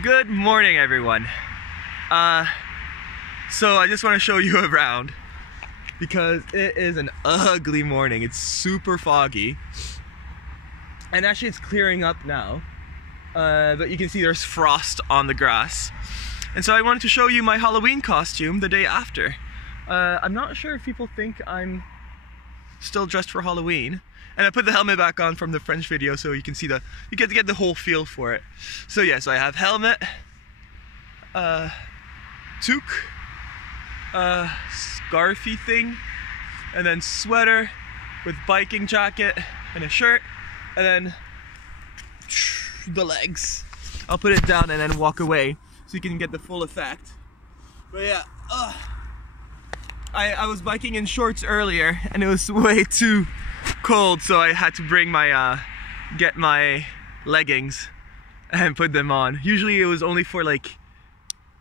Good morning, everyone. So I just want to show you around because it is an ugly morning. It's super foggy, and actually it's clearing up now, but you can see there's frost on the grass. And so I wanted to show you my Halloween costume the day after. I'm not sure if people think I'm still dressed for Halloween. And I put the helmet back on from the French video so you can see you get to get the whole feel for it. So yeah, so I have helmet, toque, scarfy thing, and then sweater with biking jacket and a shirt, and then the legs. I'll put it down and then walk away so you can get the full effect. But yeah, I was biking in shorts earlier and it was way too cold, so I had to bring my get my leggings and put them on. Usually it was only for like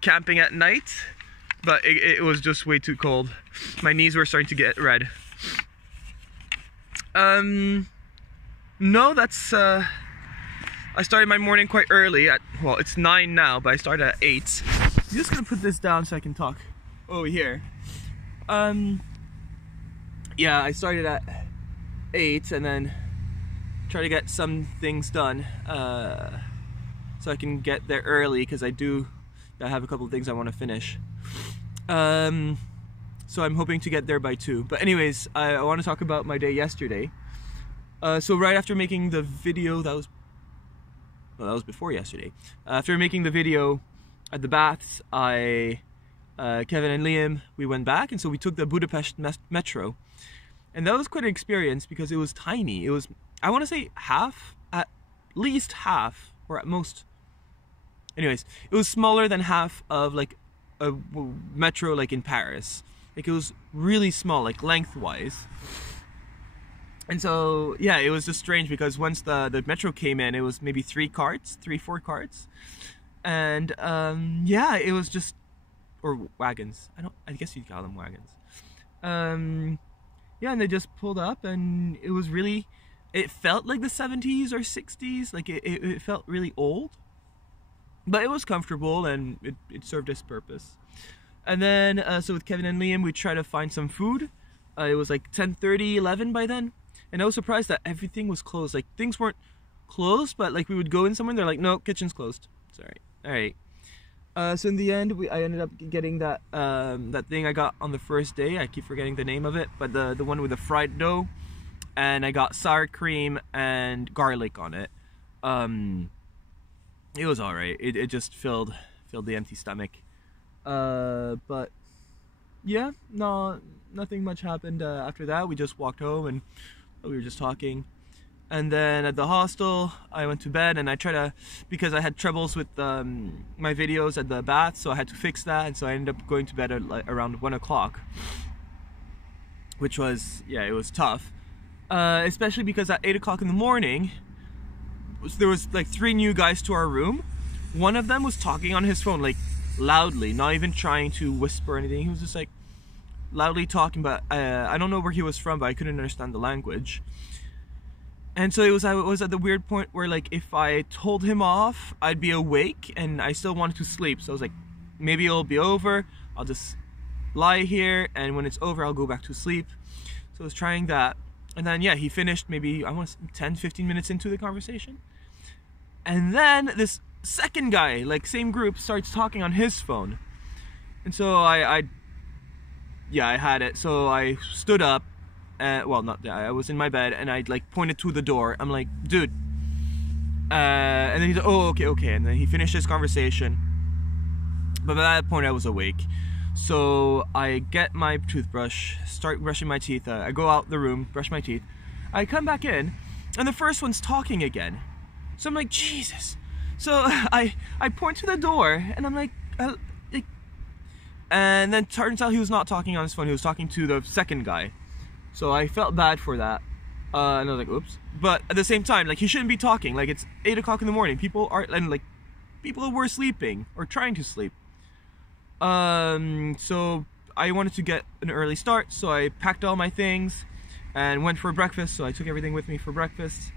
camping at night, but it was just way too cold. My knees were starting to get red. No, that's I started my morning quite early at, well, it's 9 now, but I started at 8. I'm just gonna put this down so I can talk over here. Yeah, I started at 8 and then try to get some things done so I can get there early, because I have a couple of things I want to finish. So I'm hoping to get there by 2. But anyways, I want to talk about my day yesterday. So right after making the video, that was before yesterday. After making the video at the baths, Kevin and Liam, we went back, and so we took the Budapest metro. And that was quite an experience because it was tiny. It was, I want to say at least half, or at most. Anyways, it was smaller than half of like a metro like in Paris. Like it was really small, like lengthwise. And so, yeah, it was just strange because once the metro came in, it was maybe 4 carts. And yeah, it was just, or wagons. I guess you'd call them wagons. Yeah, and they just pulled up, and it was really, it felt like the 70s or 60s, like it felt really old, but it was comfortable and it served its purpose. And then, so with Kevin and Liam, we tried to find some food. It was like 10:30, 11 by then, and I was surprised that everything was closed. Like things weren't closed, but like we would go in somewhere and they're like, no, kitchen's closed. Sorry. All right. So in the end, I ended up getting that that thing I got on the first day. I keep forgetting the name of it, but the one with the fried dough, and I got sour cream and garlic on it. It was all right. It just filled the empty stomach. But yeah, no, nothing much happened after that. We just walked home and we were just talking. And then at the hostel, I went to bed, and I tried to, because I had troubles with my videos at the bath, so I had to fix that, and so I ended up going to bed at like around 1 o'clock, which was, yeah, it was tough, especially because at 8 o'clock in the morning, there was like 3 new guys to our room. One of them was talking on his phone, like loudly, not even trying to whisper or anything. He was just like loudly talking, but I don't know where he was from, but I couldn't understand the language. And so I was at the weird point where, like, if I told him off, I'd be awake and I still wanted to sleep. So I was like, maybe it'll be over. I'll just lie here, and when it's over, I'll go back to sleep. So I was trying that. And then, yeah, he finished maybe, I want to say 10, 15 minutes into the conversation. And then this second guy, like same group, starts talking on his phone. And so I had it. So I stood up. Well, not that. I was in my bed and I like pointed to the door. I'm like, dude. And then he's like, oh, okay. And then he finished his conversation. But by that point, I was awake. So I get my toothbrush, start brushing my teeth. I go out the room, brush my teeth. I come back in, and the first one's talking again. So I'm like, Jesus. So I point to the door, and I'm like, and then turns out he was not talking on his phone. He was talking to the second guy. So I felt bad for that, and I was like, oops. But at the same time, like, he shouldn't be talking. Like, it's 8 o'clock in the morning. People were sleeping or trying to sleep. So I wanted to get an early start, so I packed all my things and went for breakfast. So I took everything with me for breakfast.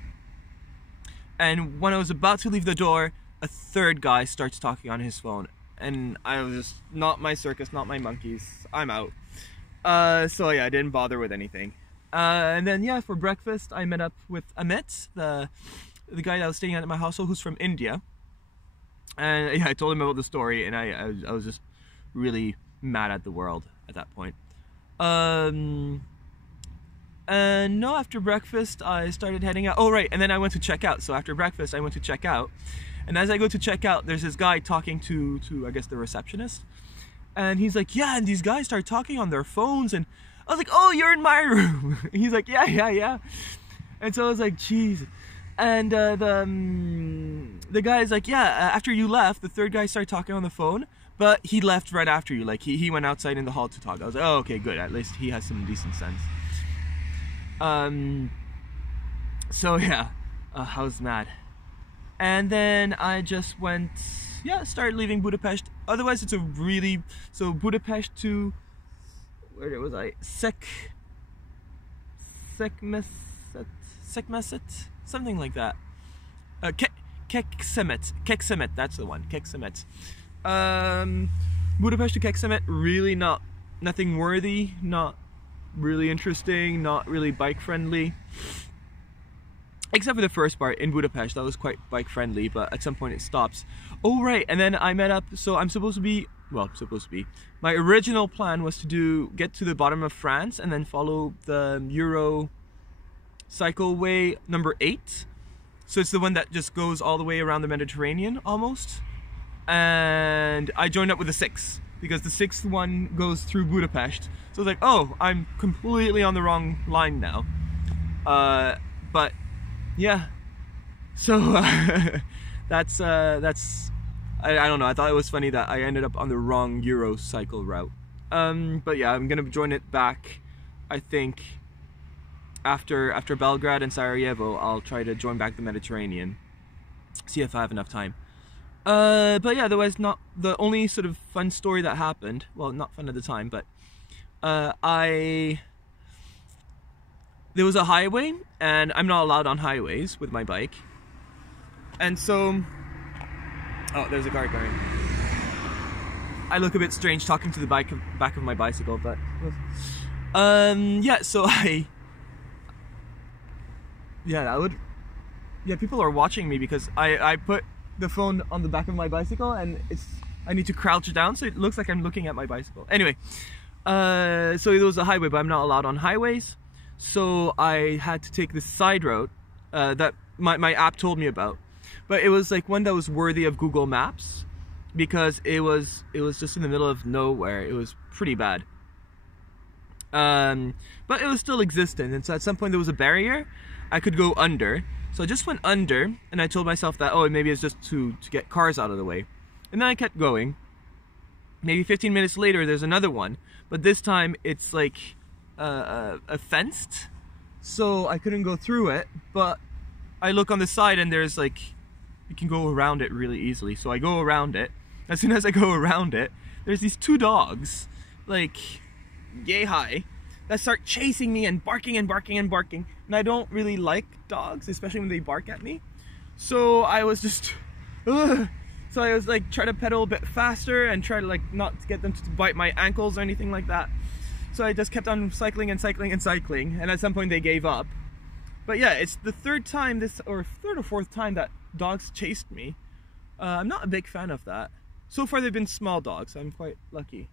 And when I was about to leave the door, a third guy starts talking on his phone, and I was just, not my circus, not my monkeys, I'm out. So yeah, I didn't bother with anything. And then yeah, for breakfast I met up with Amit, the guy that was staying at my household, who's from India. And yeah, I told him about the story, and I was just really mad at the world at that point. And no, after breakfast I started heading out. Oh right, and then I went to check out. So after breakfast I went to check out, and as I go to check out, there's this guy talking to I guess the receptionist, and he's like, yeah, and these guys start talking on their phones, and I was like, oh, you're in my room. He's like, yeah. And so I was like, jeez. And the guy's like, yeah, after you left, the third guy started talking on the phone, but he left right after you. Like, he went outside in the hall to talk. I was like, oh, okay, good. At least he has some decent sense. So yeah, I was mad. And then I just went, started leaving Budapest. Otherwise, it's a really, so Budapest to, where was I? Kecskemét, something like that. Kecskemét, that's the one. Kecskemét. Budapest to Kecskemét, really nothing worthy, not really interesting, not really bike friendly. Except for the first part in Budapest, that was quite bike friendly, but at some point it stops. Oh right, and then I met up, so I'm supposed to be, my original plan was to get to the bottom of France and then follow the Euro cycleway number 8. So it's the one that just goes all the way around the Mediterranean almost. And I joined up with the 6th because the 6th one goes through Budapest. So I was like, oh, I'm completely on the wrong line now. But yeah, so that's I don't know, I thought it was funny that I ended up on the wrong Euro cycle route. But yeah, I'm gonna join it back, I think after Belgrade and Sarajevo. I'll try to join back the Mediterranean, see if I have enough time. But yeah, otherwise, not the only sort of fun story that happened, well, not fun at the time, but there was a highway, and I'm not allowed on highways with my bike. And so, oh, there's a car going. I look a bit strange talking to the back of my bicycle, but yeah, so people are watching me because I put the phone on the back of my bicycle, and I need to crouch down, so it looks like I'm looking at my bicycle. Anyway, so there was a highway, but I'm not allowed on highways. So I had to take this side road that my app told me about, but it was like one that was worthy of Google Maps because it was just in the middle of nowhere. It was pretty bad, but it was still existent. And so at some point there was a barrier I could go under. So I just went under, and I told myself that, oh, maybe it's just to get cars out of the way. And then I kept going. Maybe 15 minutes later there's another one, but this time it's like fenced, so I couldn't go through it, but I look on the side and there's like, you can go around it really easily. So I go around it. As soon as I go around it, there's these 2 dogs, like yay high, that start chasing me and barking and barking and barking. And I don't really like dogs, especially when they bark at me. So I was just, so I was like trying to pedal a bit faster and try to like not get them to bite my ankles or anything like that. So I just kept on cycling and cycling and cycling, and at some point they gave up. But yeah, it's the third or fourth time that dogs chased me. I'm not a big fan of that. So far they've been small dogs, I'm quite lucky.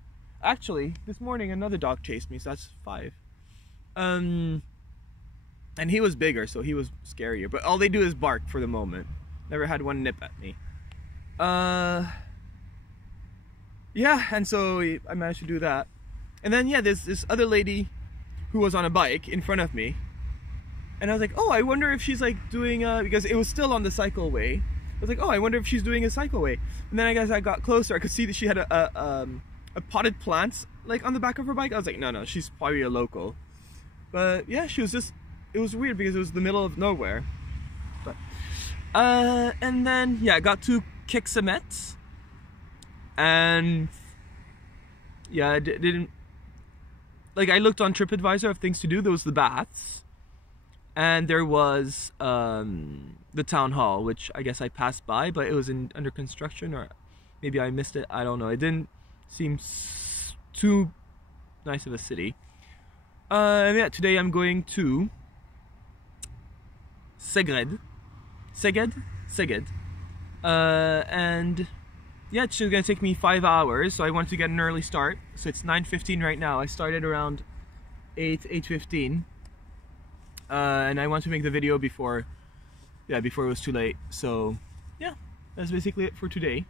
Actually, this morning another dog chased me, so that's 5. And he was bigger, so he was scarier. But all they do is bark for the moment. Never had one nip at me. Yeah, and so I managed to do that. And then yeah, there's this other lady who was on a bike in front of me. And I was like, oh, I wonder if she's like doing because it was still on the cycleway. I was like, oh, I wonder if she's doing a cycleway. And then I guess I got closer, I could see that she had a potted plants like on the back of her bike. I was like, no, she's probably a local. But yeah, she was just, it was weird because it was the middle of nowhere. But and then yeah, I got to Kecskemét, and yeah, I didn't, like, I looked on TripAdvisor of things to do. There was the baths, and there was the town hall, which I guess I passed by, but it was under construction, or maybe I missed it. I don't know. It didn't seem too nice of a city. And yeah, today I'm going to Szeged. And yeah, it's gonna take me 5 hours, so I wanted to get an early start. So it's 9:15 right now. I started around 8:15, and I want to make the video before it was too late. So yeah, that's basically it for today.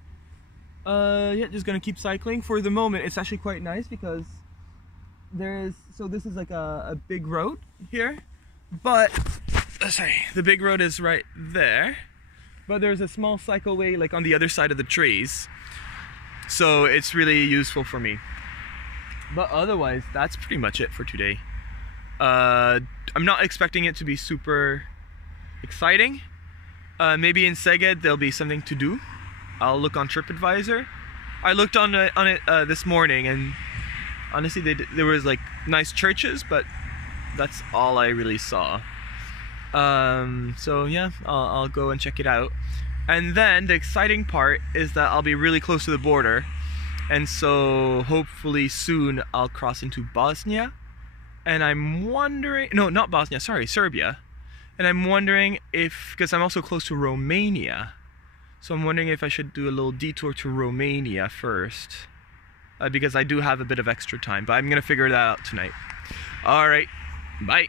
Yeah, just gonna keep cycling. For the moment, it's actually quite nice because this is like a big road here, but sorry, the big road is right there, but there's a small cycleway like on the other side of the trees, so it's really useful for me. But otherwise, that's pretty much it for today. I'm not expecting it to be super exciting. Maybe in Szeged there'll be something to do. I'll look on TripAdvisor. I looked on it this morning, and honestly, there was like nice churches, but that's all I really saw. So yeah, I'll go and check it out. And then the exciting part is that I'll be really close to the border, and so hopefully soon I'll cross into Bosnia. And I'm wondering, no, not Bosnia, sorry, Serbia. And I'm wondering if, because I'm also close to Romania, so I'm wondering if I should do a little detour to Romania first, because I do have a bit of extra time, but I'm gonna figure that out tonight. All right, bye.